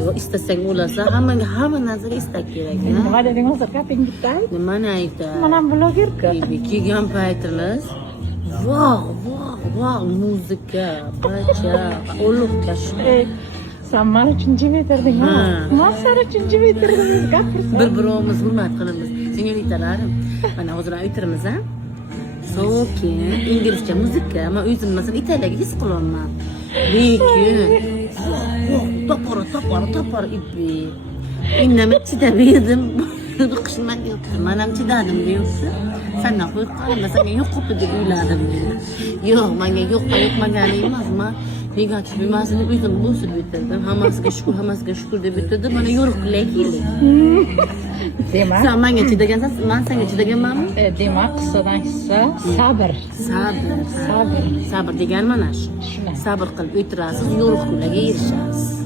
Yo, istasang bo'lsa, hamma narsaga istak kerak. Nima deding hozir gaping bitta? Nimani aytay? Men ham blogerka. Kelgan paytimiz voh, muzika, bacha, ulug'ga Sen men uchun jim eterding, ha? Men sen uchun jim eterdim, gapirsan. Bir-birimiz hurmat qilamiz. Senyoritalarim, mana hozir aytiramiz, ha? Sokin, inglizcha muzika, men o'zim masalan italyaga his qilaman. Lekin topora ipi. Indamay chidaverdim. Qishman yo'q. Men ham chidadim deyapti. Sendan qo'yib qolma, senga yo'q qopti deb o'yladim. Yo'q, menga yo'qmagani emas, men negativ emasini o'zim bosib bitirdim. Hammasiga shukur deb bitirdim. Mana yo'riqlar keldi. Demak, Sen menga chidagansan, men senga chidaganmanmi? Demak, qissadan hissa sabr. Sabr degan mana shu. Sabr qilib o'tirasiz, yo'riqlarga erishasiz.